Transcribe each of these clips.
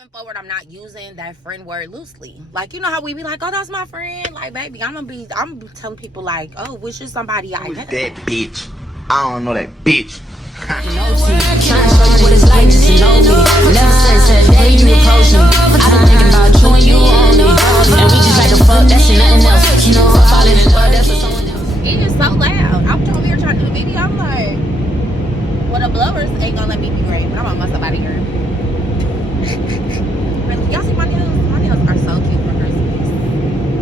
moving forward, I'm not using that friend word loosely. Like, you know how we be like, oh, that's my friend. Like, baby, I'm telling people like, oh, which is somebody I know. That bitch. I don't know that bitch. Trying to show you what it's like just to know me. Never said today you approach me. I've been thinking about you and you only. And we just like a fuck, that's nothing else. You know, I'm falling in love, that's for someone else. It is so loud. I'm over here trying to do the video. I'm like, well, the blowers ain't gonna let me be great. I'm almost about here. Really, y'all see my nails? My nails are so cute for Christmas.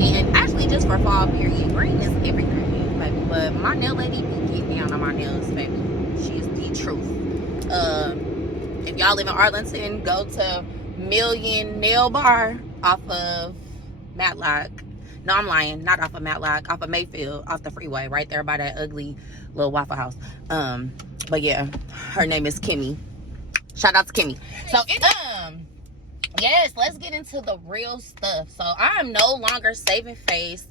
And actually, just for fall period. Green is everything, baby. But my nail lady can get down on my nails, baby. She is the truth. If y'all live in Arlington, go to Million Nail Bar off of Matlock. No, I'm lying. Not off of Matlock. Off of Mayfield. Off the freeway. Right there by that ugly little Waffle House. But yeah, her name is Kimmy. Shout out to Kimmy. So yes, let's get into the real stuff. So I'm no longer saving face.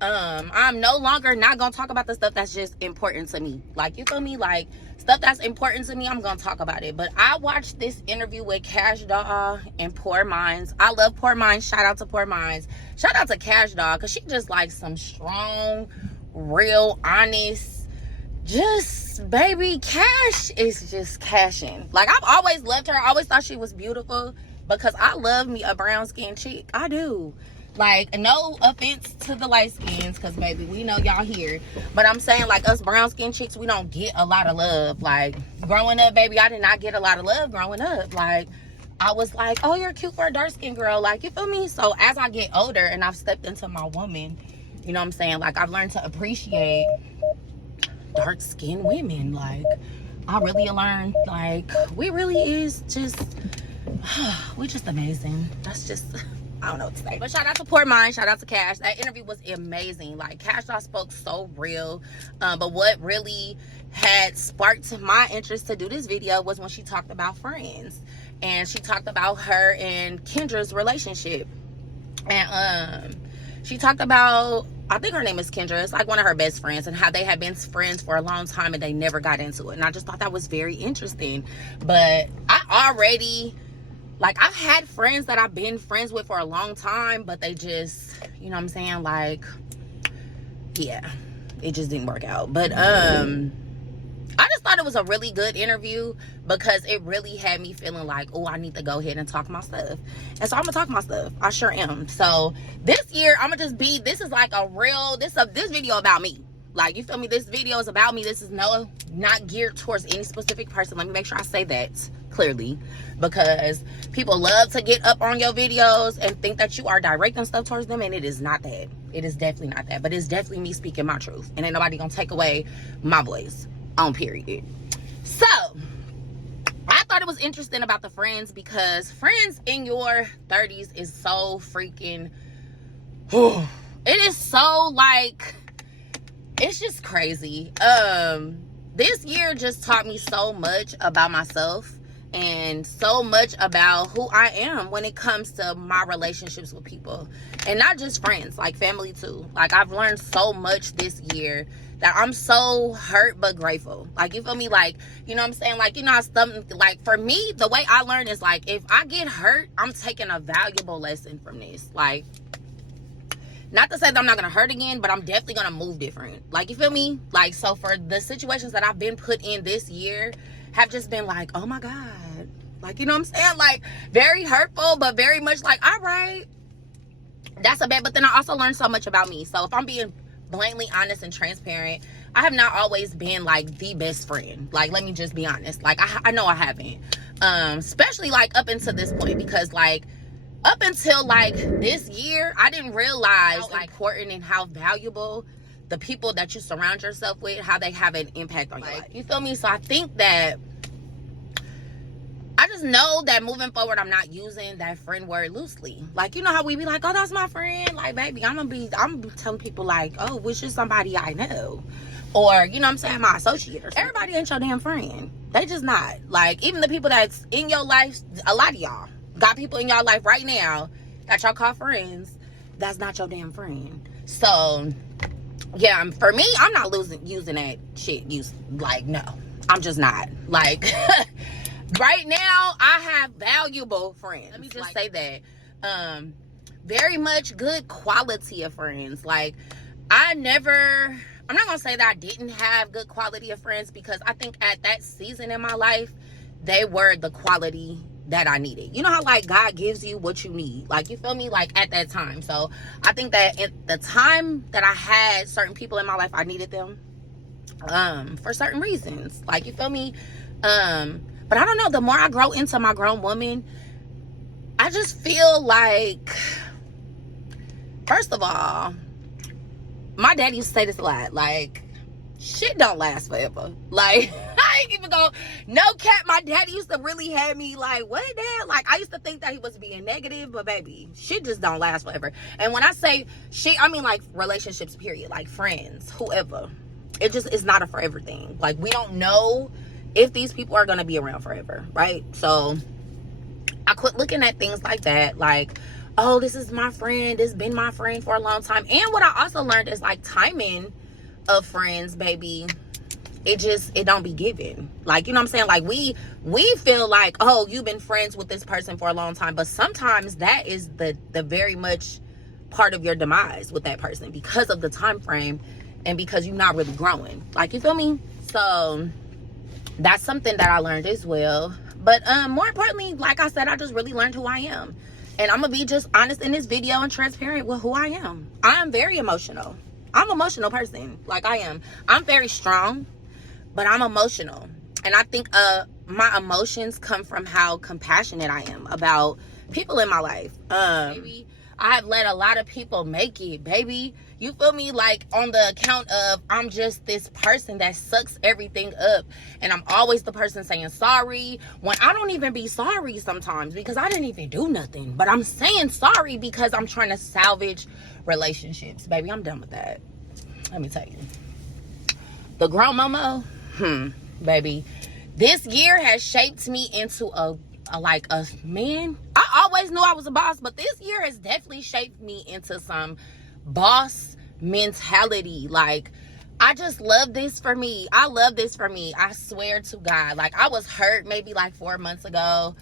I'm no longer not gonna talk about the stuff that's just important to me. Like, you feel me? Like, stuff that's important to me, I'm gonna talk about it. But I watched this interview with Cash Doll and Poor Minds. I love Poor Minds. Shout out to Poor Minds. Shout out to Cash Doll, because she just like some strong, real, honest, just, baby, Cash is just cashing. Like, I've always loved her. I always thought she was beautiful, because I love me a brown skinned chick. I do. Like, no offense to the light skins, because baby, we know y'all here, but I'm saying, like, us brown skinned chicks, we don't get a lot of love. Like, growing up, baby, I did not get a lot of love growing up. Like, I was like, oh, you're cute for a dark skinned girl. Like, you feel me? So as I get older and I've stepped into my woman, you know what I'm saying, like, I've learned to appreciate dark skinned women. Like, I really learned, like, we really is just we're just amazing. That's just, I don't know what to say. But shout out to Poor Mind, shout out to Cash. That interview was amazing. Like, Cash Doll spoke so real. But what really had sparked my interest to do this video was when she talked about friends. And she talked about her and Kendra's relationship. And she talked about, I think her name is Kendra. It's like one of her best friends, and how they had been friends for a long time and they never got into it. And I just thought that was very interesting. But I already, like, I've had friends that I've been friends with for a long time, but they just, you know what I'm saying, like, yeah, it just didn't work out. But I just thought it was a really good interview, because it really had me feeling like, oh, I need to go ahead and talk my stuff. And so I'm gonna talk my stuff. I sure am. So this year, I'm gonna just be, this is like a real, this video about me. Like, you feel me? This video is about me. This is not geared towards any specific person. Let me make sure I say that clearly, because people love to get up on your videos and think that you are directing stuff towards them, and it is not that. It is definitely not that. But it's definitely me speaking my truth, and ain't nobody gonna take away my voice on period. So I thought it was interesting about the friends, because friends in your 30s is so freaking it is so, like, it's just crazy. This year just taught me so much about myself, and so much about who I am when it comes to my relationships with people. And not just friends, like family too. Like, I've learned so much this year that I'm so hurt but grateful. Like, you feel me? Like, you know what I'm saying? Like, you know, like, for me, the way I learn is, like, if I get hurt, I'm taking a valuable lesson from this. Like, not to say that I'm not gonna hurt again, but I'm definitely gonna move different. Like, you feel me? Like, so for the situations that I've been put in this year have just been like, oh my God. Like, you know what I'm saying? Like, very hurtful, but very much like, all right, that's a bad. But then I also learned so much about me. So if I'm being blatantly honest and transparent, I have not always been like the best friend. Like, let me just be honest. Like, I know I haven't. Especially like up until this point, because like up until like this year, I didn't realize how important and how valuable the people that you surround yourself with, how they have an impact on your life. You feel me? So I think that I just know that moving forward, I'm not using that friend word loosely. Like, you know how we be like, oh, that's my friend. Like, baby, I'm telling people like, oh, which is somebody I know. Or, you know what I'm saying, my associate or something. Everybody ain't your damn friend. They just not. Like, even the people that's in your life, a lot of y'all got people in y'all life right now that y'all call friends, that's not your damn friend. So, yeah, for me, I'm not using that shit. Like, no, I'm just not. Like, right now I have valuable friends. Let me just say that. Very much good quality of friends. Like, I'm not gonna say that I didn't have good quality of friends, because I think at that season in my life, they were the quality that I needed. You know how, like, God gives you what you need, like, you feel me, like, at that time. So I think that at the time that I had certain people in my life, I needed them for certain reasons, like, you feel me. But I don't know, the more I grow into my grown woman, I just feel like, first of all, my dad used to say this a lot, like, shit don't last forever. Like, I ain't even go, no cap, my dad used to really have me like, what, Dad? Like, I used to think that he was being negative, but baby, shit just don't last forever. And when I say shit, I mean, like, relationships, period, like friends, whoever. It just is not a forever thing. Like, we don't know if these people are gonna be around forever, right? So I quit looking at things like that, like, oh, this is my friend, this been my friend for a long time. And what I also learned is, like, timing of friends, baby, it don't be given. Like, you know what I'm saying? Like, we feel like, oh, you've been friends with this person for a long time, but sometimes that is the very much part of your demise with that person, because of the time frame and because you're not really growing, like, you feel me? So that's something that I learned as well. But more importantly, like I said, I just really learned who I am. And I'm gonna be just honest in this video and transparent with who I am. I am very emotional. I'm an emotional person. Like, I am. I'm very strong, but I'm emotional. And I think my emotions come from how compassionate I am about people in my life. Baby, I have let a lot of people make it, baby. You feel me? Like, on the account of, I'm just this person that sucks everything up. And I'm always the person saying sorry, when I don't even be sorry sometimes, because I didn't even do nothing. But I'm saying sorry because I'm trying to salvage relationships. Baby, I'm done with that. Let me tell you. The grown mama, baby, this year has shaped me into a man. I always knew I was a boss, but this year has definitely shaped me into some boss mentality. Like, I just love this for me. I love this for me. I swear to God. Like, I was hurt maybe like 4 months ago.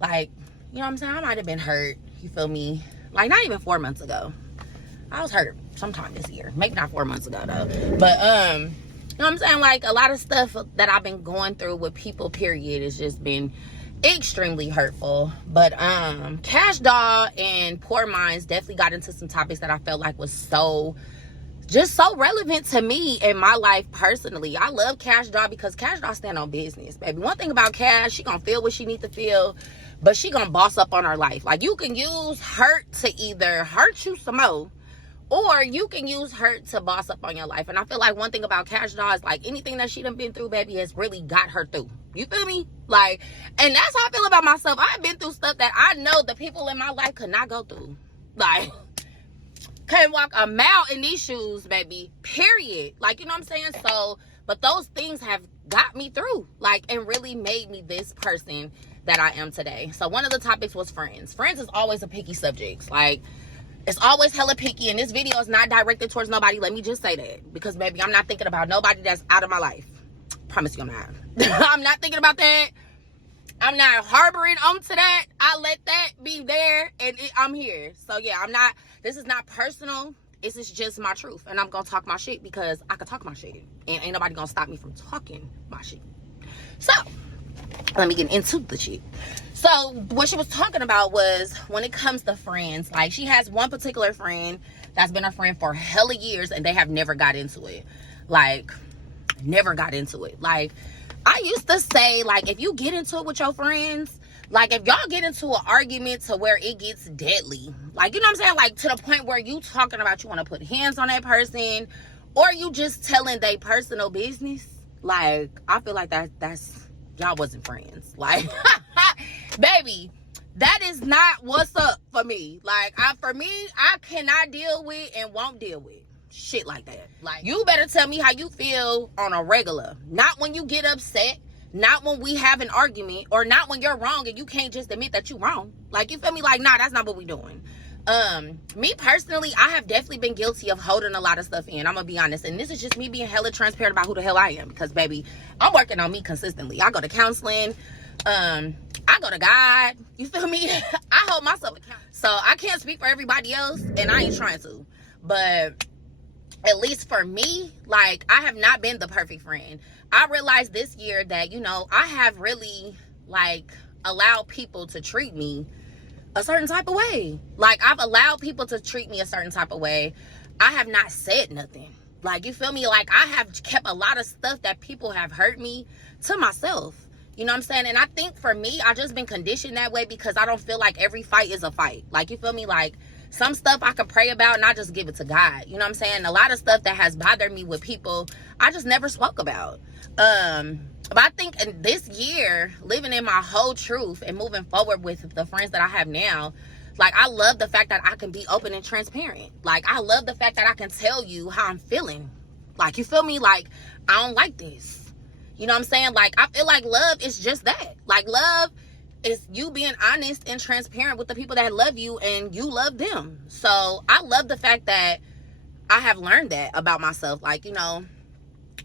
Like, you know what I'm saying? I might have been hurt. You feel me? Like, not even 4 months ago. I was hurt sometime this year. Maybe not 4 months ago though. But you know what I'm saying? Like, a lot of stuff that I've been going through with people, period, has just been extremely hurtful. But Cash Doll and Poor Minds definitely got into some topics that I felt like was so relevant to me in my life personally. I love Cash Doll because Cash Doll stand on business, baby. One thing about Cash, she gonna feel what she need to feel, but she gonna boss up on her life. Like, you can use hurt to either hurt you some more, or you can use hurt to boss up on your life. And I feel like one thing about Cash Doll is, like, anything that she done been through, baby, has really got her through. You feel me? Like, and that's how I feel about myself. I've been through stuff that I know the people in my life could not go through. Like, couldn't walk a mile in these shoes, baby, period. Like, you know what I'm saying? So, but those things have got me through, like, and really made me this person that I am today. So one of the topics was friends. Friends is always a picky subject. Like, it's always hella picky, and this video is not directed towards nobody. Let me just say that, because baby, I'm not thinking about nobody that's out of my life. Promise you I'm not. I'm not thinking about that. I'm not harboring onto that. I let that be there, and I'm here. So yeah, I'm not, this is not personal. This is just my truth, and I'm gonna talk my shit because I can talk my shit, and ain't nobody gonna stop me from talking my shit. So let me get into the shit. So what she was talking about was, when it comes to friends, like, she has one particular friend that's been a friend for hella years, and they have never got into it. Like, never got into it. Like, I used to say, like, if you get into it with your friends, like, if y'all get into an argument to where it gets deadly, like, you know what I'm saying? Like, to the point where you talking about you want to put hands on that person, or you just telling they personal business, like, I feel like that's y'all wasn't friends. Like, baby, that is not what's up for me. Like, for me, I cannot deal with and won't deal with shit like that. Like, you better tell me how you feel on a regular, not when you get upset, not when we have an argument, or not when you're wrong and you can't just admit that you're wrong. Like, you feel me? Like, nah, that's not what we doing. Me personally, I have definitely been guilty of holding a lot of stuff in. I'm gonna be honest, and this is just me being hella transparent about who the hell I am, because baby, I'm working on me consistently. I go to counseling. I go to God. You feel me? I hold myself accountable. So I can't speak for everybody else, and I ain't trying to. But at least for me, like, I have not been the perfect friend. I realized this year that, you know, I have really, like, allowed people to treat me a certain type of way. Like, I've allowed people to treat me a certain type of way. I have not said nothing. Like, you feel me? Like, I have kept a lot of stuff that people have hurt me to myself. You know what I'm saying? And I think for me, I've just been conditioned that way because I don't feel like every fight is a fight. Like, you feel me? Like, some stuff I could pray about and I just give it to God. You know what I'm saying? A lot of stuff that has bothered me with people, I just never spoke about. But I think in this year, living in my whole truth and moving forward with the friends that I have now, like, I love the fact that I can be open and transparent. Like, I love the fact that I can tell you how I'm feeling. Like, you feel me? Like, I don't like this. You know what I'm saying? Like, I feel like love is just that. Like, love is you being honest and transparent with the people that love you and you love them. So I love the fact that I have learned that about myself. Like, you know,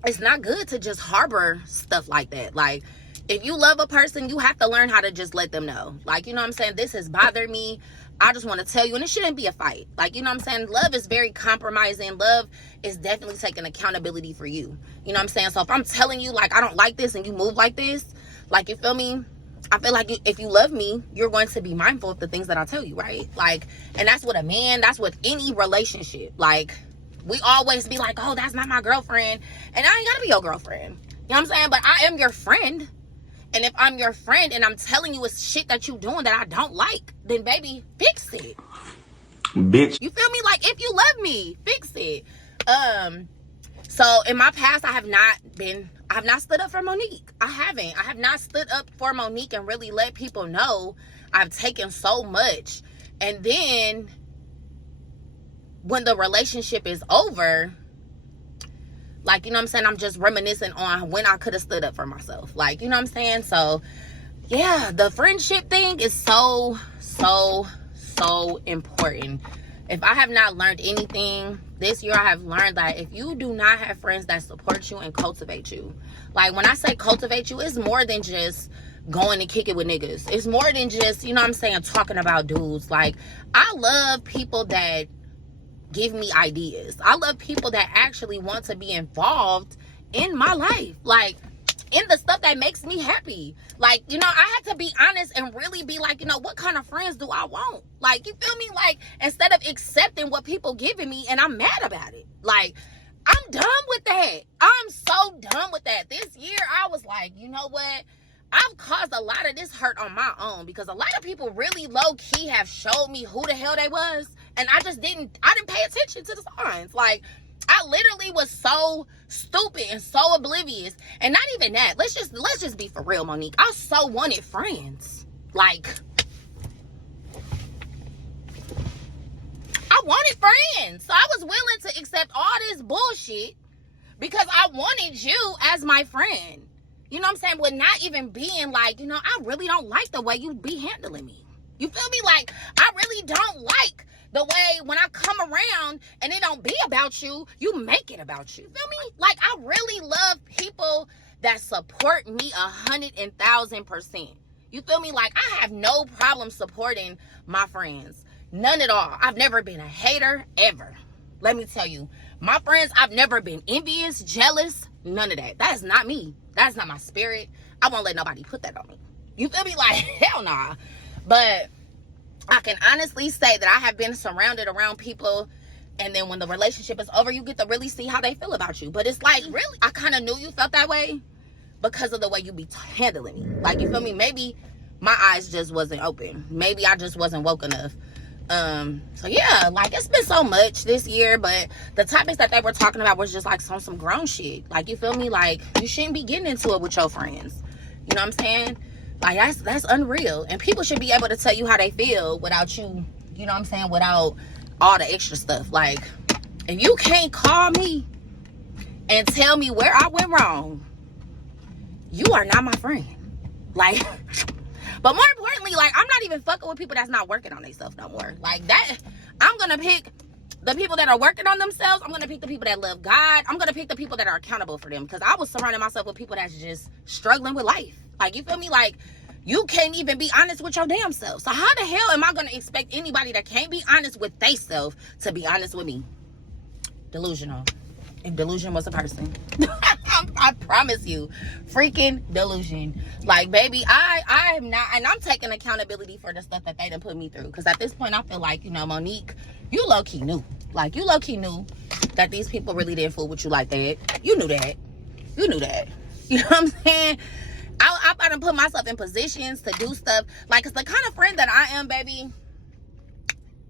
it's not good to just harbor stuff like that. Like, if you love a person, you have to learn how to just let them know. Like, you know what I'm saying? This has bothered me. I just want to tell you, and it shouldn't be a fight. Like, you know what I'm saying? Love is very compromising. Love is definitely taking accountability for you. You know what I'm saying? So if I'm telling you, like, I don't like this and you move like this, like, you feel me? I feel like if you love me, you're going to be mindful of the things that I tell you, right? Like, and that's with a man, that's with any relationship. Like, we always be like, oh, that's not my girlfriend. And I ain't gotta be your girlfriend. You know what I'm saying? But I am your friend. And if I'm your friend and I'm telling you it's shit that you doing that I don't like, then baby, fix it. Bitch. You feel me? Like, if you love me, fix it. So in my past, I have not stood up for Monique. I have not stood up for Monique and really let people know I've taken so much. And then when the relationship is over, like, you know what I'm saying, I'm just reminiscing on when I could have stood up for myself. Like, you know what I'm saying? So, yeah, the friendship thing is so important. If I have not learned anything this year, I have learned that if you do not have friends that support you and cultivate you, like, when I say cultivate you, it's more than just going and kick it with niggas. It's more than just, you know what I'm saying, talking about dudes. Like, I love people that give me ideas. I love people that actually want to be involved in my life, like, in the stuff that makes me happy. Like, you know, I had to be honest and really be like, you know, what kind of friends do I want? Like, you feel me? Like, instead of accepting what people giving me and I'm mad about it, like, I'm done with that. I'm so done with that. This year I was like, you know what, I've caused a lot of this hurt on my own because a lot of people really low-key have showed me who the hell they was, and I didn't pay attention to the signs. Like, I literally was so stupid and so oblivious. And not even that. Let's just be for real, Monique. I so wanted friends. Like, I wanted friends. So I was willing to accept all this bullshit because I wanted you as my friend. You know what I'm saying? With not even being like, you know, I really don't like the way you be handling me. You feel me? Like, I really don't like the way when I come around and it don't be about you, you make it about you. Feel me? Like, I really love people that support me 100,000%. You feel me? Like, I have no problem supporting my friends. None at all. I've never been a hater, ever. Let me tell you. My friends, I've never been envious, jealous, none of that. That is not me. That's not my spirit. I won't let nobody put that on me. You feel me? Like, hell nah. But I can honestly say that I have been surrounded around people, and then when the relationship is over, you get to really see how they feel about you. But it's like, really, I kind of knew you felt that way because of the way you be handling me. Like, you feel me? Maybe my eyes just wasn't open. Maybe I just wasn't woke enough. So yeah, like, it's been so much this year, but the topics that they were talking about was just like some grown shit. Like, you feel me? Like, you shouldn't be getting into it with your friends. You know what I'm saying? Like, that's unreal. And people should be able to tell you how they feel without you, you know what I'm saying, without all the extra stuff. Like, if you can't call me and tell me where I went wrong, you are not my friend. Like, but more importantly, like, I'm not even fucking with people that's not working on themselves no more. Like, that, I'm gonna pick the people that are working on themselves. I'm gonna pick the people that love God. I'm gonna pick the people that are accountable for them, because I was surrounding myself with people that's just struggling with life. Like, you feel me? Like, You can't even be honest with your damn self. So how the hell am I going to expect anybody that can't be honest with they self to be honest with me? Delusional. If delusion was a person. I promise you. Freaking delusion. Like, baby, I am not, and I'm taking accountability for the stuff that they done put me through. Because at this point, I feel like, you know, Monique, you low-key knew. Like, you low-key knew that these people really didn't fool with you like that. You knew that. You knew that. You know what I'm saying? I done put myself in positions to do stuff. Like, it's the kind of friend that I am, baby.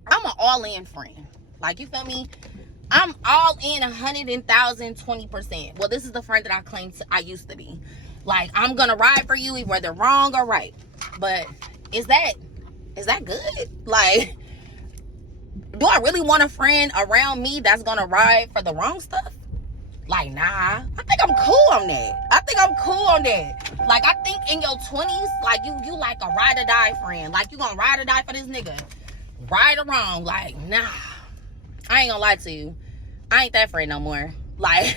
I'm an all-in friend. Like, you feel me? I'm all in 100,000, 20%. Well, this is the friend that I used to be. Like, I'm gonna ride for you, whether wrong or right. But is that good? Like, do I really want a friend around me that's gonna ride for the wrong stuff? Like, nah. I think I'm cool on that. Like, I think in your 20s, like, you like a ride or die friend. Like, you gonna ride or die for this nigga. Right or wrong. Like, nah. I ain't gonna lie to you. I ain't that friend no more. Like,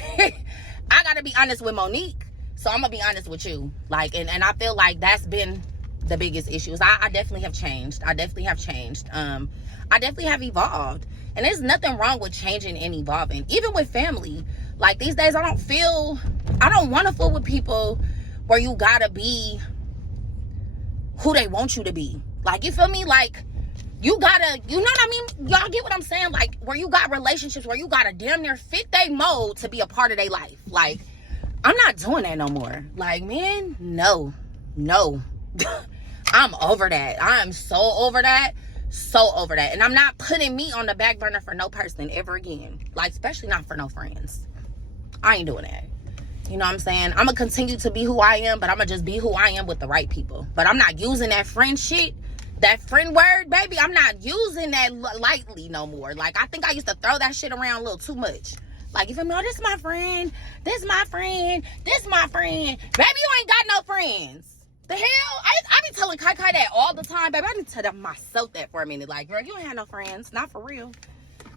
I gotta be honest with Monique, so I'm gonna be honest with you. Like, and I feel like that's been the biggest issues. I definitely have changed. I definitely have evolved. And there's nothing wrong with changing and evolving. Even with family. Like, these days, I don't want to fool with people where you gotta be who they want you to be. Like, you feel me? Like, you gotta, you know what I mean? Y'all get what I'm saying? Like, where you got relationships where you gotta damn near fit their mold to be a part of their life. Like, I'm not doing that no more. Like, man, no. I'm over that. I am so over that. And I'm not putting me on the back burner for no person ever again. Like, especially not for no friends. I ain't doing that. You know what I'm saying? I'm gonna continue to be who I am, but I'm gonna just be who I am with the right people. But I'm not using that friend shit. That friend word, baby, I'm not using that lightly no more. Like, I think I used to throw that shit around a little too much. Like, you feel me? Oh, this my friend. This my friend. This my friend. Baby, you ain't got no friends. The hell? I be telling Kai that all the time, baby. I need to tell myself that for a minute. Like, girl, you ain't have no friends. Not for real.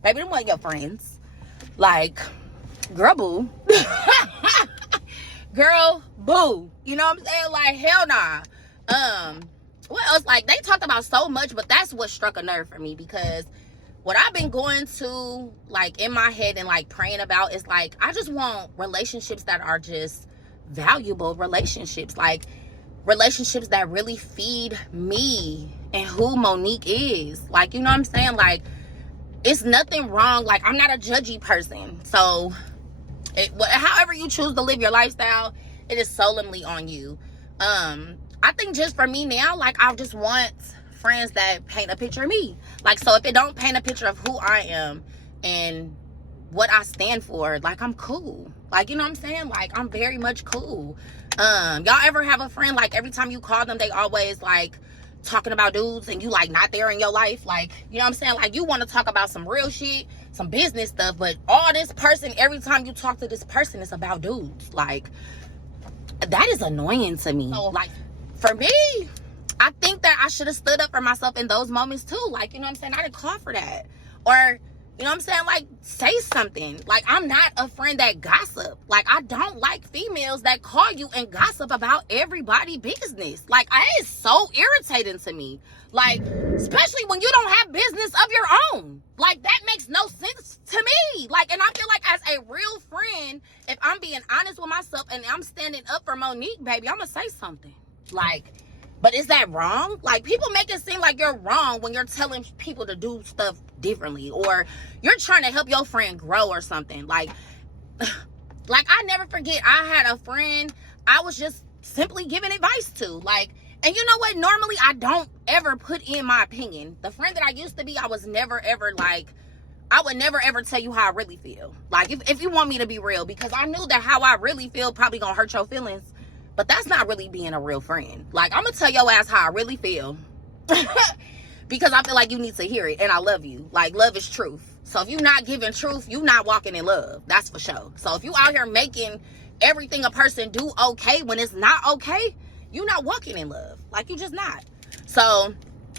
Baby, them wasn't your friends. Like, girl, boo. Girl, boo. You know what I'm saying? Like, hell nah. What else? Like, they talked about so much, but that's what struck a nerve for me, because what I've been going to, like, in my head and, like, praying about is, like, I just want relationships that are just valuable relationships. Like, relationships that really feed me and who Monique is. Like, you know what I'm saying? Like, it's nothing wrong. Like, I'm not a judgy person. So, however you choose to live your lifestyle, it is solemnly on you. I think just for me now, like, I just want friends that paint a picture of me. Like, so if it don't paint a picture of who I am and what I stand for, like, I'm cool. Like, you know what I'm saying? Like, I'm very much cool. Y'all ever have a friend, like, every time you call them, they always, like, talking about dudes and you, like, not there in your life? Like, you know what I'm saying? Like, you want to talk about some real shit, some business stuff, but all this person, every time you talk to this person, it's about dudes. Like, that is annoying to me. So, like, for me, I think that I should have stood up for myself in those moments too. Like, you know what I'm saying? I didn't call for that. Or, you know what I'm saying? Like, say something. Like, I'm not a friend that gossip. Like, I don't like females that call you and gossip about everybody's business. Like, it's so irritating to me. Like, especially when you don't have business of your own. Like, that makes no sense to me. Like, and I feel like as a real friend, if I'm being honest with myself and I'm standing up for Monique, baby, I'm gonna say something. Like, but is that wrong? Like, people make it seem like you're wrong when you're telling people to do stuff differently, or you're trying to help your friend grow or something. Like I never forget, I had a friend I was just simply giving advice to. Like, and you know what? Normally, I don't ever put in my opinion. The friend that I used to be, I was never ever like, I would never ever tell you how I really feel. Like, if you want me to be real, because I knew that how I really feel probably gonna hurt your feelings. But that's not really being a real friend. Like, I'm gonna tell your ass how I really feel. Because I feel like you need to hear it, and I love you. Like, love is truth. So if you're not giving truth, you're not walking in love. That's for sure. So if you out here making everything a person do okay when it's not okay, you're not walking in love. Like, you just not. So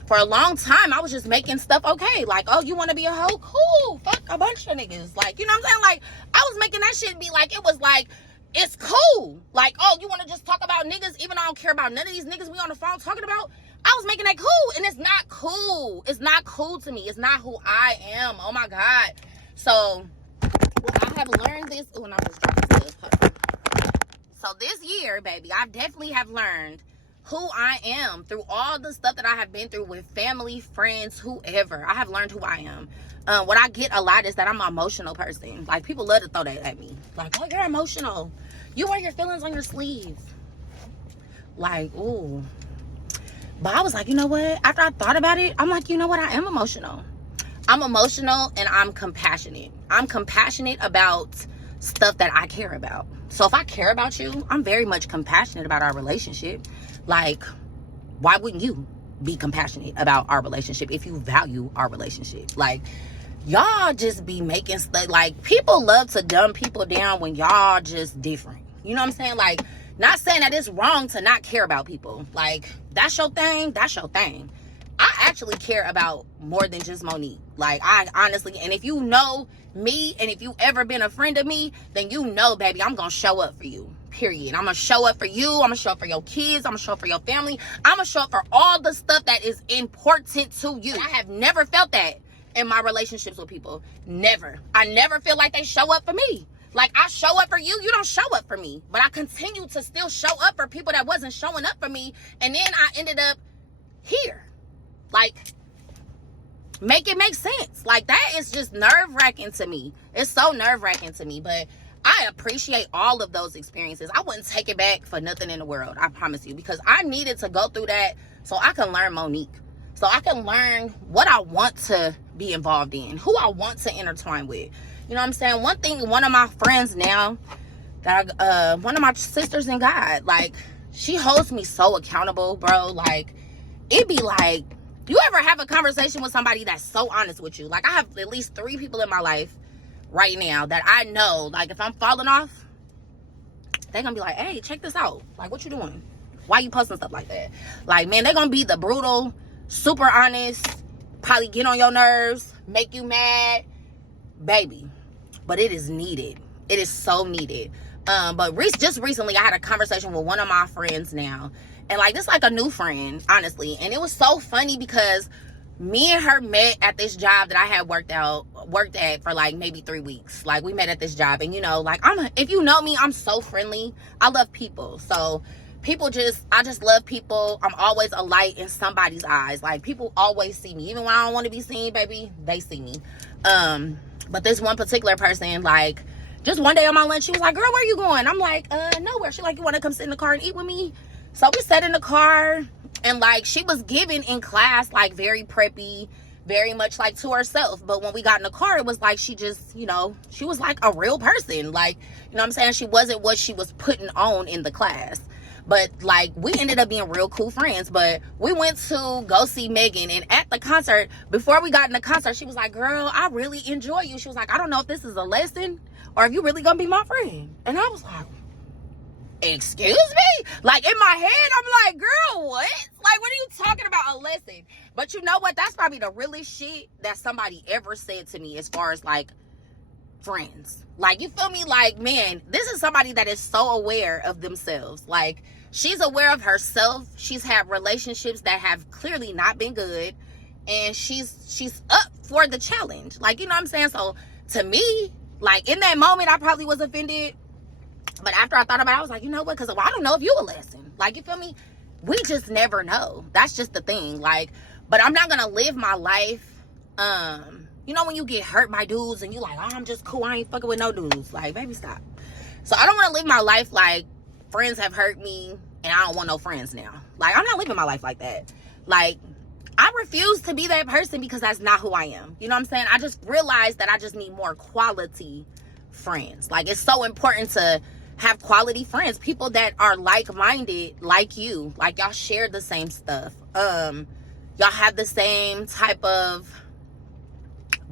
for a long time, I was just making stuff okay. Like, oh, you want to be a hoe? Cool. Fuck a bunch of niggas. Like, you know what I'm saying? Like, I was making that shit be like, it was like, it's cool. Like, oh, you want to just talk about niggas, even though I don't care about none of these niggas we on the phone talking about. I was making that cool, and it's not cool. It's not cool to me. It's not who I am. Oh my God. So I have learned this. Oh, and I just dropped this. So this year, baby, I definitely have learned who I am through all the stuff that I have been through with family, friends, whoever. I have learned who I am. What I get a lot is that I'm an emotional person. Like, people love to throw that at me. Like, oh, you're emotional. You wear your feelings on your sleeve. Like, ooh. But I was like, you know what? After I thought about it, I'm like, you know what? I am emotional. I'm emotional and I'm compassionate. I'm compassionate about stuff that I care about. So if I care about you, I'm very much compassionate about our relationship. Like, why wouldn't you be compassionate about our relationship if you value our relationship? Like, y'all just be making stuff, like, people love to dumb people down when y'all just different. You know what I'm saying? Like, not saying that it's wrong to not care about people. Like, that's your thing, that's your thing. I actually care about more than just Monique. Like, I honestly, and if you know me, and if you ever been a friend of me, then you know, baby, I'm gonna show up for you, period. I'm gonna show up for you, I'm gonna show up for your kids, I'm gonna show up for your family, I'm gonna show up for all the stuff that is important to you. I have never felt that in my relationships with people. Never. I never feel like they show up for me. Like, I show up for you, you don't show up for me. But I continue to still show up for people that wasn't showing up for me, and then I ended up here. Like, make it make sense. Like, that is just nerve-wracking to me. It's so nerve-wracking to me. But I appreciate all of those experiences. I wouldn't take it back for nothing in the world, I promise you. Because I needed to go through that so I can learn Monique. So I can learn what I want to be involved in, who I want to intertwine with. You know what I'm saying? One thing, one of my friends now, that one of my sisters in God, like, she holds me so accountable, bro. Like, it be like, you ever have a conversation with somebody that's so honest with you? Like, I have at least 3 people in my life right now that I know, like, if I'm falling off, they're gonna be like, hey, check this out. Like, what you doing? Why you posting stuff like that? Like, man, they're gonna be the brutal, super honest, probably get on your nerves, make you mad, baby. But it is needed. It is so needed. But just recently, I had a conversation with one of my friends now. And, like, this is like a new friend, honestly. And it was so funny because me and her met at this job that I had worked at for, like, maybe 3 weeks. Like, we met at this job. And, you know, like, if you know me, I'm so friendly. I love people. So, I just love people. I'm always a light in somebody's eyes. Like, people always see me. Even when I don't want to be seen, baby, they see me. But this one particular person, like, just one day on my lunch, she was like, girl, where you going? I'm like, nowhere. She like, you want to come sit in the car and eat with me? So we sat in the car, and, like, she was giving in class, like, very preppy, very much, like, to herself. But when we got in the car, it was like she just, you know, she was like a real person. Like, you know what I'm saying? She wasn't what she was putting on in the class. But, like, we ended up being real cool friends. But we went to go see Megan. And at the concert, before we got in the concert, she was like, girl, I really enjoy you. She was like, I don't know if this is a lesson or if you really gonna be my friend. And I was like, excuse me? Like, in my head, I'm like, girl, what? Like, what are you talking about, a lesson? But you know what? That's probably the realest shit that somebody ever said to me as far as, like, friends. Like, you feel me? Like, man, this is somebody that is so aware of themselves. Like, she's aware of herself. She's had relationships that have clearly not been good, and she's up for the challenge. Like, you know what I'm saying? So to me, like, in that moment, I probably was offended. But after I thought about it, I was like, you know what? Because, well, I don't know if you a lesson. Like, you feel me? We just never know. That's just the thing. Like, but I'm not gonna live my life, you know, when you get hurt by dudes and you like, oh, I'm just cool, I ain't fucking with no dudes. Like, baby, stop. So I don't want to live my life like friends have hurt me and I don't want no friends now. Like, I'm not living my life like that. Like, I refuse to be that person because that's not who I am. You know what I'm saying? I just realized that I just need more quality friends. Like, it's so important to have quality friends, people that are like-minded like you. Like, y'all share the same stuff. Y'all have the same type of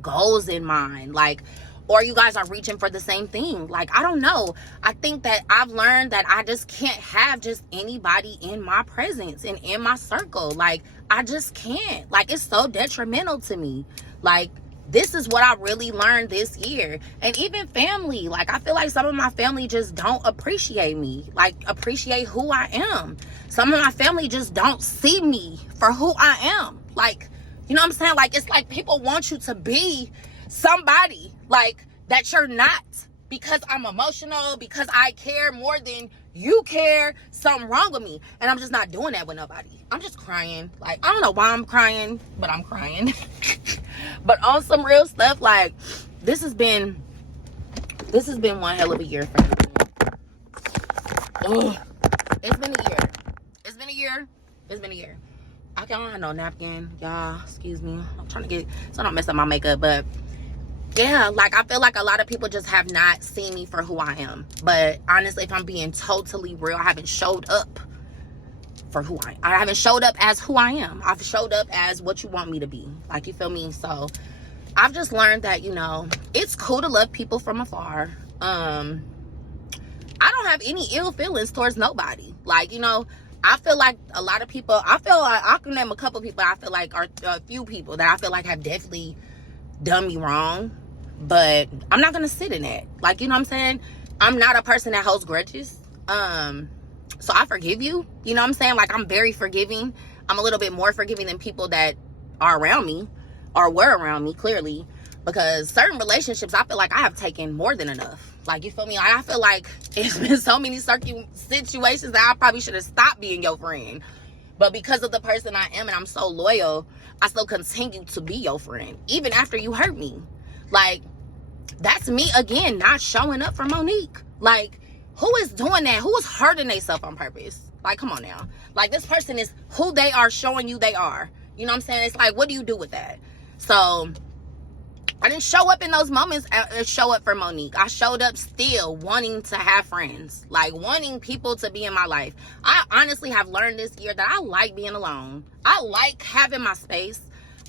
goals in mind, like, or you guys are reaching for the same thing. Like, I don't know. I think that I've learned that I just can't have just anybody in my presence and in my circle. Like, I just can't. Like, it's so detrimental to me. Like, this is what I really learned this year. And even family, like, I feel like some of my family just don't appreciate me, like, appreciate who I am. Some of my family just don't see me for who I am. Like, you know what I'm saying? Like, it's like people want you to be somebody, like, that you're not, because I'm emotional, because I care more than you care. Something wrong with me. And I'm just not doing that with nobody. I'm just crying. Like, I don't know why I'm crying, but I'm crying. But on some real stuff, like, this has been one hell of a year for me. Ugh. It's been a year. It's been a year. I don't have no napkin, y'all. Excuse me. I'm trying to get, so I don't mess up my makeup. But yeah, like, I feel like a lot of people just have not seen me for who I am. But honestly, if I'm being totally real, I haven't showed up for who I am. I haven't showed up as who I am. I've showed up as what you want me to be. Like, you feel me? So I've just learned that, you know, it's cool to love people from afar. I don't have any ill feelings towards nobody. Like, you know, I feel like a lot of people, I feel like I can name a couple people I feel like are a few people that I feel like have definitely done me wrong, but I'm not gonna sit in that. Like, you know what I'm saying? I'm not a person that holds grudges. So I forgive you. You know what I'm saying? Like, I'm very forgiving. I'm a little bit more forgiving than people that are around me or were around me, clearly, because certain relationships I feel like I have taken more than enough. Like, you feel me? I feel like it's been so many situations that I probably should have stopped being your friend. But because of the person I am and I'm so loyal, I still continue to be your friend, even after you hurt me. Like, that's me, again, not showing up for Monique. Like, who is doing that? Who is hurting themselves on purpose? Like, come on now. Like, this person is who they are showing you they are. You know what I'm saying? It's like, what do you do with that? So I didn't show up in those moments, show up for Monique. I showed up still wanting to have friends, like wanting people to be in my life. I honestly have learned this year that I like being alone. I like having my space.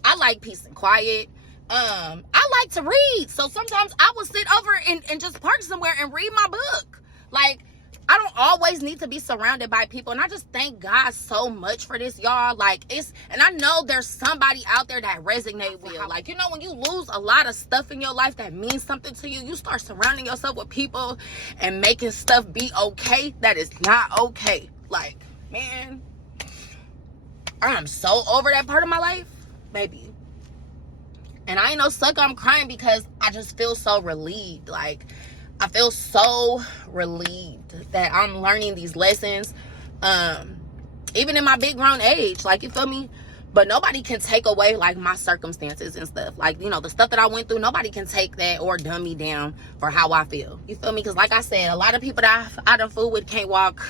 I like peace and quiet. I like to read. So sometimes I will sit over and just park somewhere and read my book. Like, I don't always need to be surrounded by people. And I just thank God so much for this, y'all. Like, and I know there's somebody out there that resonates with. Like, you know, when you lose a lot of stuff in your life that means something to you, you start surrounding yourself with people and making stuff be okay that is not okay. Like, man, I'm so over that part of my life, baby. And I ain't no sucker, I'm crying because I just feel so relieved. Like, I feel so relieved that I'm learning these lessons, even in my big grown age, like, you feel me? But nobody can take away, like, my circumstances and stuff. Like, you know, the stuff that I went through, nobody can take that or dumb me down for how I feel. You feel me? Because like I said, a lot of people that I done fooled with can't walk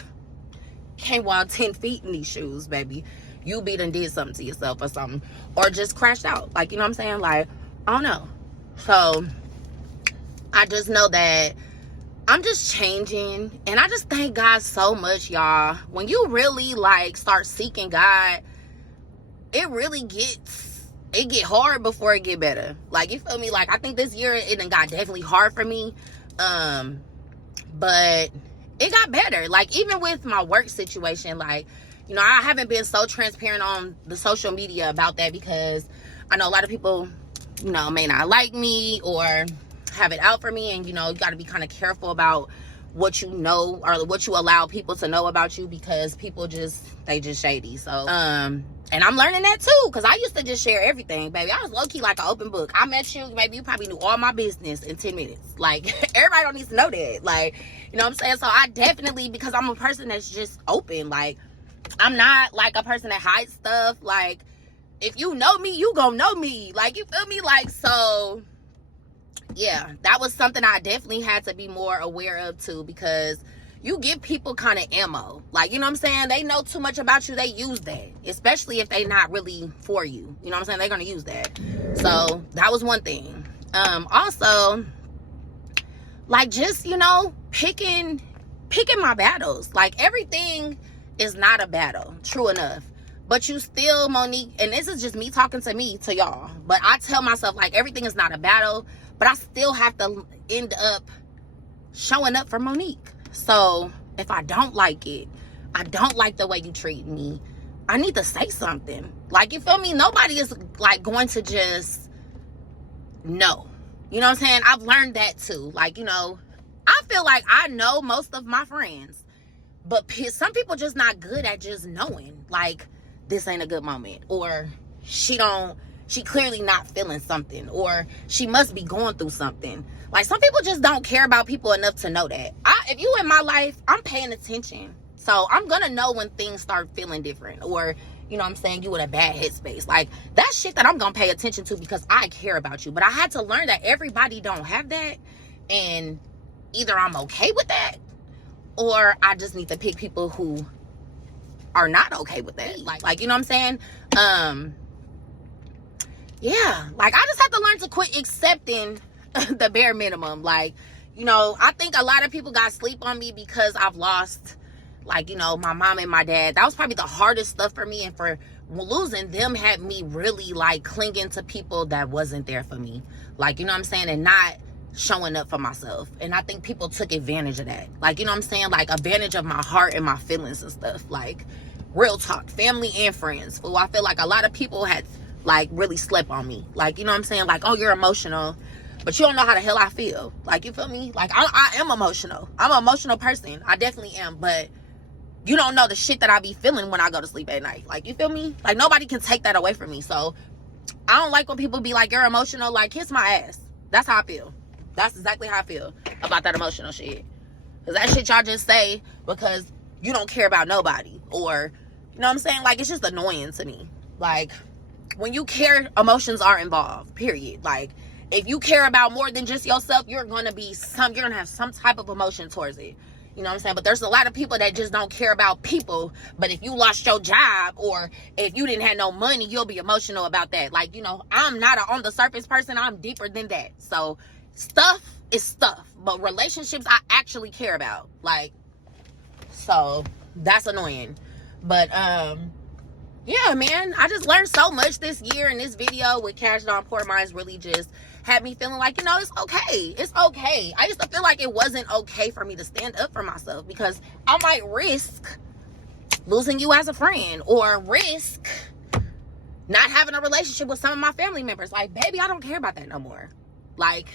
10 feet in these shoes, baby. You done did something to yourself or something, or just crashed out. Like, you know what I'm saying? Like, I don't know. So I just know that I'm just changing, and I just thank God so much, y'all. When you really, like, start seeking God, it really get hard before it get better. Like, you feel me? Like, I think this year it done got definitely hard for me, but it got better. Like, even with my work situation, like, you know, I haven't been so transparent on the social media about that because I know a lot of people, you know, may not like me or have it out for me, and, you know, you got to be kind of careful about what you know or what you allow people to know about you, because people they just shady. So and I'm learning that too, because I used to just share everything, baby. I was low-key like an open book. I met you, maybe you probably knew all my business in 10 minutes. Like, everybody don't need to know that. Like, you know what I'm saying? So I definitely, because I'm a person that's just open. Like, I'm not like a person that hides stuff. Like, if you know me, you gonna know me. Like, you feel me? Like, so yeah, that was something I definitely had to be more aware of too, because you give people kind of ammo. Like, you know what I'm saying? They know too much about you, they use that. Especially if they not really for you. You know what I'm saying? They're gonna use that. So that was one thing. Also, like, just, you know, picking my battles. Like, everything is not a battle, true enough. But you still, Monique, and this is just me talking to y'all, but I tell myself, like, everything is not a battle, but I still have to end up showing up for Monique. So if I don't like it, I don't like the way you treat me, I need to say something. Like, you feel me? Nobody is, like, going to just know. You know what I'm saying? I've learned that too. Like, you know, I feel like I know most of my friends, but some people just not good at just knowing, like, this ain't a good moment, or she clearly not feeling something, or she must be going through something. Like, some people just don't care about people enough to know that. If you in my life, I'm paying attention. So I'm gonna know when things start feeling different, or, you know what I'm saying, you in a bad headspace. Like, that's shit that I'm gonna pay attention to because I care about you. But I had to learn that everybody don't have that, and either I'm okay with that, or I just need to pick people who are not okay with that. Like, you know what I'm saying? Yeah, like, I just have to learn to quit accepting the bare minimum. Like, you know, I think a lot of people got sleep on me because I've lost, like, you know, my mom and my dad. That was probably the hardest stuff for me, and for losing them had me really, like, clinging to people that wasn't there for me. Like, you know what I'm saying? And not showing up for myself. And I think people took advantage of that. Like, you know what I'm saying? Like, advantage of my heart and my feelings and stuff. Like, real talk, family and friends. Well, I feel like a lot of people had, like, really slept on me. Like, you know what I'm saying? Like, oh, you're emotional, but you don't know how the hell I feel. Like, you feel me? Like, I am emotional. I'm an emotional person. I definitely am. But you don't know the shit that I be feeling when I go to sleep at night. Like, you feel me? Like, nobody can take that away from me. So I don't like when people be like, you're emotional. Like, kiss my ass. That's how I feel. That's exactly how I feel about that emotional shit. Because that shit y'all just say because you don't care about nobody. Or, you know what I'm saying? Like, it's just annoying to me. Like, when you care, emotions are involved, period. Like, if you care about more than just yourself, you're going to have some type of emotion towards it. You know what I'm saying? But there's a lot of people that just don't care about people. But if you lost your job, or if you didn't have no money, you'll be emotional about that. Like, you know, I'm not an on the surface person. I'm deeper than that. So stuff is stuff. But relationships, I actually care about. Like, so that's annoying. But, yeah, man, I just learned so much this year, and this video with Cash Down Poor Minds really just had me feeling like, you know, it's okay. It's okay. I used to feel like it wasn't okay for me to stand up for myself because I might risk losing you as a friend, or risk not having a relationship with some of my family members. Like, baby, I don't care about that no more. Like,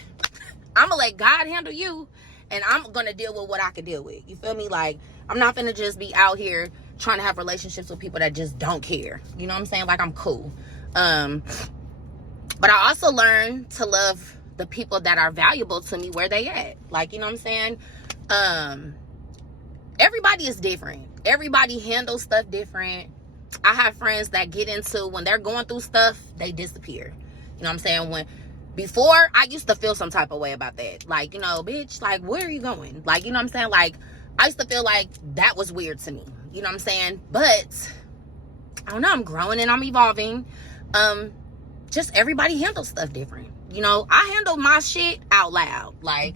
I'm gonna let God handle you, and I'm gonna deal with what I can deal with. You feel me? Like, I'm not gonna just be out here trying to have relationships with people that just don't care. You know what I'm saying? Like, I'm cool. But I also learned to love the people that are valuable to me where they at. Like, you know what I'm saying? Everybody is different. Everybody handles stuff different. I have friends that get into, when they're going through stuff, they disappear. You know what I'm saying? Before, I used to feel some type of way about that. Like, you know, bitch, like, where are you going? Like, you know what I'm saying? Like, I used to feel like that was weird to me. You know what I'm saying? But I don't know, I'm growing and I'm evolving. Just everybody handles stuff different. You know, I handle my shit out loud. Like,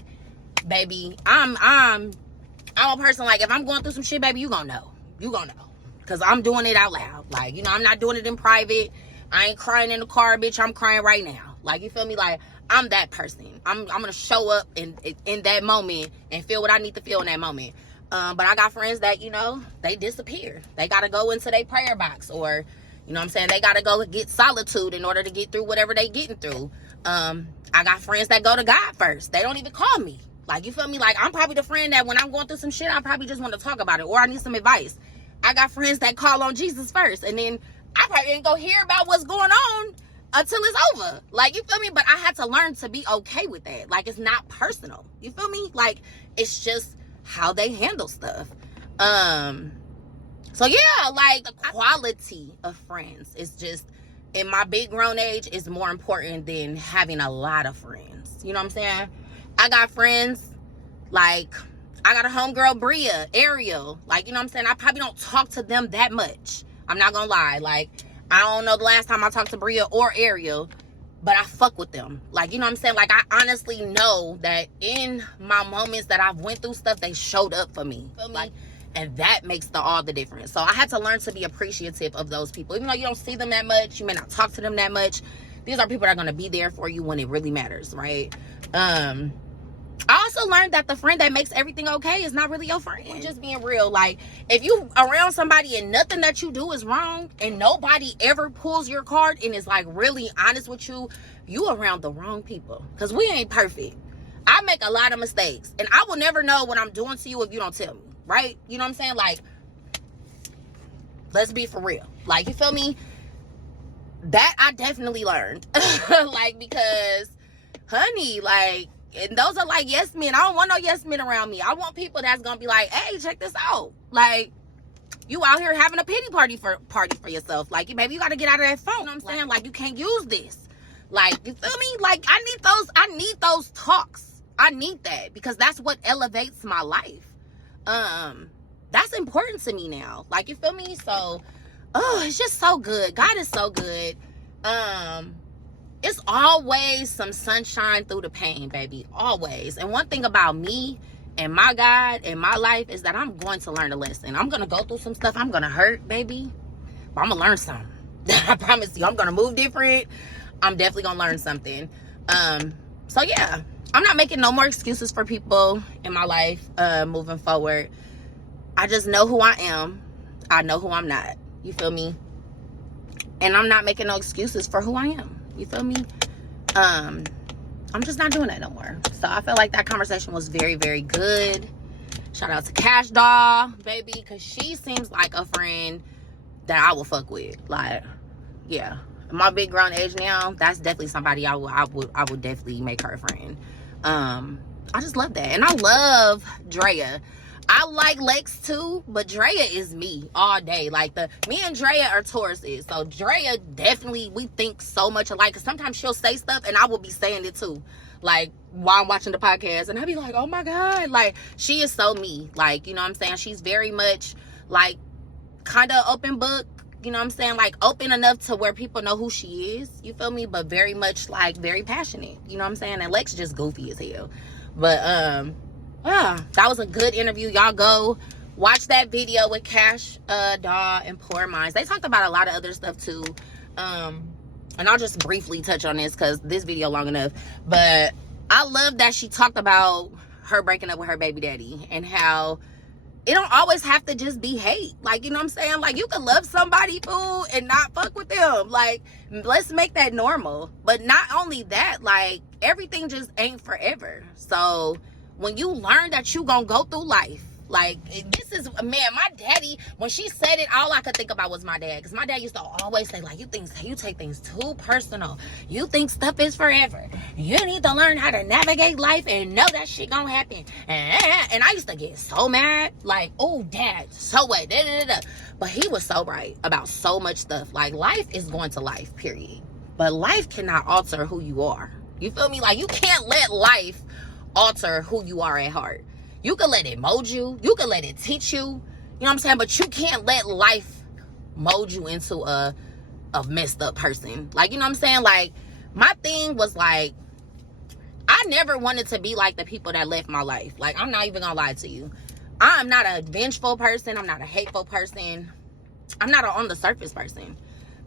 baby, I'm a person, like, if I'm going through some shit, baby, you gonna know. You gonna know. Because I'm doing it out loud. Like, you know, I'm not doing it in private. I ain't crying in the car, bitch. I'm crying right now. Like, you feel me? Like, I'm that person. I'm gonna show up in that moment and feel what I need to feel in that moment. But I got friends that, you know, they disappear. They gotta go into their prayer box, or, you know what I'm saying, they gotta go get solitude in order to get through whatever they getting through. I got friends that go to God first. They don't even call me. Like, you feel me? Like, I'm probably the friend that when I'm going through some shit, I probably just want to talk about it, or I need some advice. I got friends that call on Jesus first, and then I probably didn't go hear about what's going on until it's over. Like, you feel me? But I had to learn to be okay with that. Like, it's not personal. You feel me? Like, it's just how they handle stuff. So yeah, like, the quality of friends is just, in my big grown age, is more important than having a lot of friends. You know what I'm saying? I got friends, like, I got a homegirl, Bria, Ariel. Like, you know what I'm saying? I probably don't talk to them that much. I'm not gonna lie. Like, I don't know the last time I talked to Bria or Ariel, but I fuck with them. Like, you know what I'm saying? Like, I honestly know that in my moments that I've went through stuff, they showed up for me. Like, and that makes all the difference. So I had to learn to be appreciative of those people. Even though you don't see them that much, you may not talk to them that much, these are people that are going to be there for you when it really matters, right? I also learned that the friend that makes everything okay is not really your friend. We're just being real. Like, if you around somebody and nothing that you do is wrong and nobody ever pulls your card and is like really honest with you, you around the wrong people. Because we ain't perfect. I make a lot of mistakes. And I will never know what I'm doing to you if you don't tell me. Right? You know what I'm saying? Like, let's be for real. Like, you feel me? That I definitely learned. Like, because, honey, like, and those are like yes men. I don't want no yes men around me. I want people that's gonna be like, hey, check this out. Like, you out here having a pity party for yourself. Like, maybe you gotta get out of that phone. You know what I'm saying? Like, you can't use this. Like, you feel me? Like, I need those talks. I need that because that's what elevates my life. That's important to me now. Like, you feel me? So, oh, it's just so good. God is so good. It's always some sunshine through the pain, baby. Always. And one thing about me and my God and my life is that I'm going to learn a lesson. I'm going to go through some stuff. I'm going to hurt, baby. But I'm going to learn something. I promise you. I'm going to move different. I'm definitely going to learn something. So, yeah. I'm not making no more excuses for people in my life moving forward. I just know who I am. I know who I'm not. You feel me? And I'm not making no excuses for who I am. You feel me? I'm just not doing that no more. So I feel like that conversation was very, very good. Shout out to Cash Doll, baby, because she seems like a friend that I will fuck with. Like, yeah. In my big grown age now, that's definitely somebody I would definitely make her a friend. I just love that. And I love Drea. I like Lex too, but Drea is me all day. Like, me and Drea are Tauruses. So Drea definitely, we think so much alike. Cause sometimes she'll say stuff and I will be saying it too. Like, while I'm watching the podcast, and I'll be like, oh my God. Like, she is so me. Like, you know what I'm saying? She's very much like kind of open book. You know what I'm saying? Like, open enough to where people know who she is. You feel me? But very much like very passionate. You know what I'm saying? And Lex just goofy as hell. But that was a good interview. Y'all go watch that video with Cash Doll and Poor Minds. They talked about a lot of other stuff too. And I'll just briefly touch on this because this video long enough. But I love that she talked about her breaking up with her baby daddy and how it don't always have to just be hate. Like, you know what I'm saying? Like, you can love somebody, fool, and not fuck with them. Like, let's make that normal. But not only that, like, everything just ain't forever. So when you learn that you gonna go through life, like, this is, man, my daddy, when she said it, all I could think about was my dad. Because my dad used to always say, like, you take things too personal. You think stuff is forever. You need to learn how to navigate life and know that shit gonna happen. And I used to get so mad. Like, oh, Dad, so what? But he was so right about so much stuff. Like, life is going to life, period. But life cannot alter who you are. You feel me? Like, you can't let life alter who you are at heart. You can let it mold you. You can let it teach you. You know what I'm saying? But you can't let life mold you into a messed up person. Like, you know what I'm saying? Like, my thing was like, I never wanted to be like the people that left my life. Like, I'm not even gonna lie to you. I'm not a vengeful person. I'm not a hateful person. I'm not an on the surface person.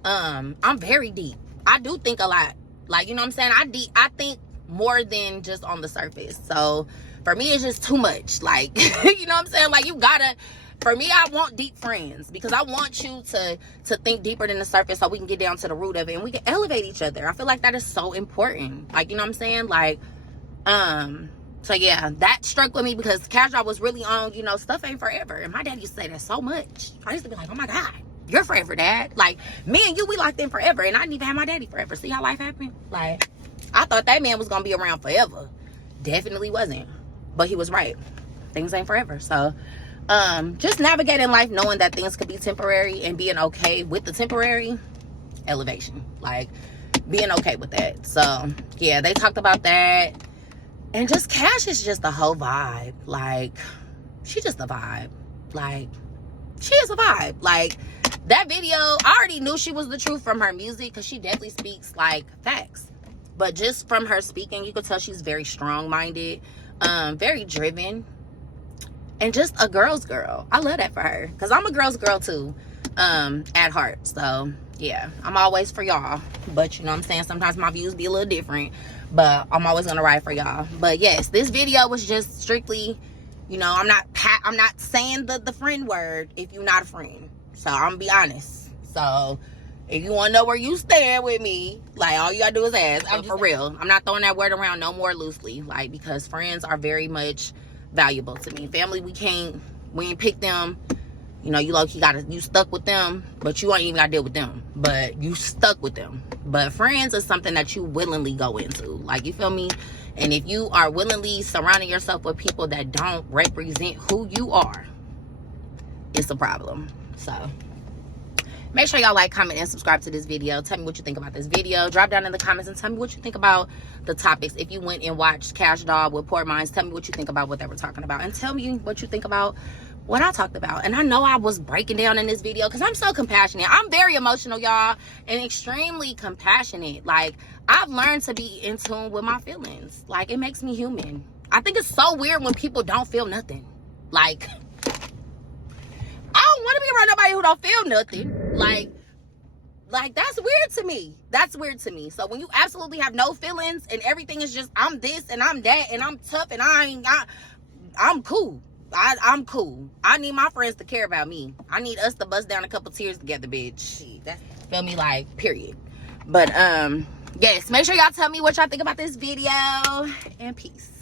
I'm very deep. I do think a lot. Like, you know what I'm saying? I think more than just on the surface. So for me, it's just too much. Like, you know what I'm saying? Like, you gotta, for me, I want deep friends because I want you to think deeper than the surface so we can get down to the root of it and we can elevate each other. I feel like that is so important. Like, you know what I'm saying? Like, so yeah, that struck with me because Cash Doll was really on, you know, stuff ain't forever. And my dad used to say that so much. I used to be like, oh my God, you're forever, Dad. Like, me and you, we locked in forever. And I didn't even have my daddy forever. See how life happened? Like, I thought that man was gonna be around forever. Definitely wasn't. But he was right. Things ain't forever. So just navigating life knowing that things could be temporary and being okay with the temporary, elevation. Like, being okay with that. So yeah, they talked about that. And just Cash is just the whole vibe. Like, she just a vibe. Like, she is a vibe. Like, that video, I already knew she was the truth from her music because she definitely speaks like facts. But just from her speaking, you could tell she's very strong-minded, very driven, and just a girl's girl. I love that for her because I'm a girl's girl too. at heart. So yeah, I'm always for y'all, but you know what I'm saying, sometimes my views be a little different, but I'm always gonna ride for y'all. But yes, this video was just strictly, you know, I'm not saying the friend word if you're not a friend. So I'm gonna be honest. So if you want to know where you stand with me, like, all you gotta do is ask. I'm for real. I'm not throwing that word around no more loosely, like, because friends are very much valuable to me. Family, we ain't pick them. You know, you stuck with them, but you ain't even gotta deal with them. But you stuck with them. But friends is something that you willingly go into. Like, you feel me? And if you are willingly surrounding yourself with people that don't represent who you are, it's a problem. So make sure y'all like, comment, and subscribe to this video. Tell me what you think about this video. Drop down in the comments and tell me what you think about the topics. If you went and watched Cash Doll with Poor Minds, tell me what you think about what they were talking about. And tell me what you think about what I talked about. And I know I was breaking down in this video because I'm so compassionate. I'm very emotional, y'all, and extremely compassionate. Like, I've learned to be in tune with my feelings. Like, it makes me human. I think it's so weird when people don't feel nothing. Like, I don't want to be around nobody who don't feel nothing. Like that's weird to me. That's weird to me. So when you absolutely have no feelings and everything is just, I'm this and I'm that and I'm tough and I'm cool. I'm cool. I need my friends to care about me. I need us to bust down a couple tears together, bitch. That's, feel me, like, period. But yes, make sure y'all tell me what y'all think about this video, and peace.